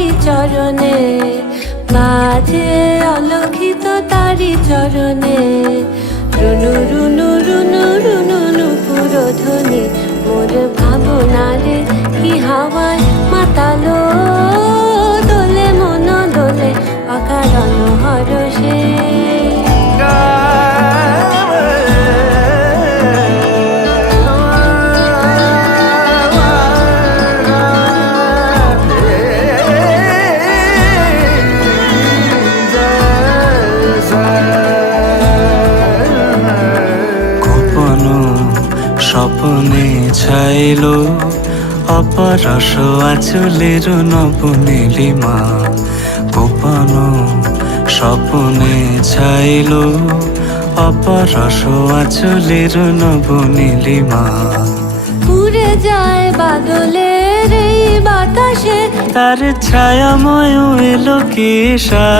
তারি চরণে, বাজে অলক্ষিত তারি চরণে। রুনু রুনু রুনু রুনু নুপুর ধ্বনি, মোর ভাবনারে কি হাওয়ায় মাতালো। দোলে মন দোলে অকারণ হরষে। স্বপনে ছাইল অপরস আঁচলের নবনীলিমা। গোপন স্বপনে ছাইল অপরস আঁচলের নবনীলিমা। উড়ে যায় বাদলের এই বাতাসে, তার ছায়াময় এলো কি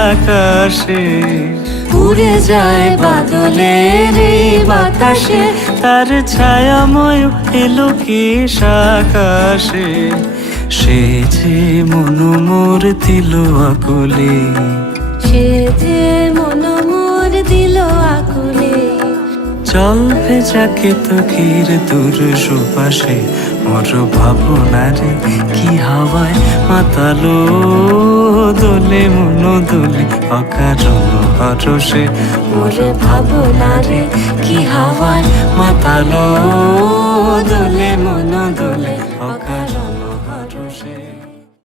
আকাশে। উড়ে যায় বাদলের এই বাতাসে, তার ছায়াময় এলো কি আকাশে। সে যে মনু মোর দিল আকুলে, সে যে মন মোর দিল আকুলে। জল ভেজাকে তকির দূর সুপাশে, মোর ভাবনারে কি হাওয়ায় মাতালো। দোলে মন দোলে অকারণ হরষে, মোর ভাবনারে কি হাওয়ায় মাতালো।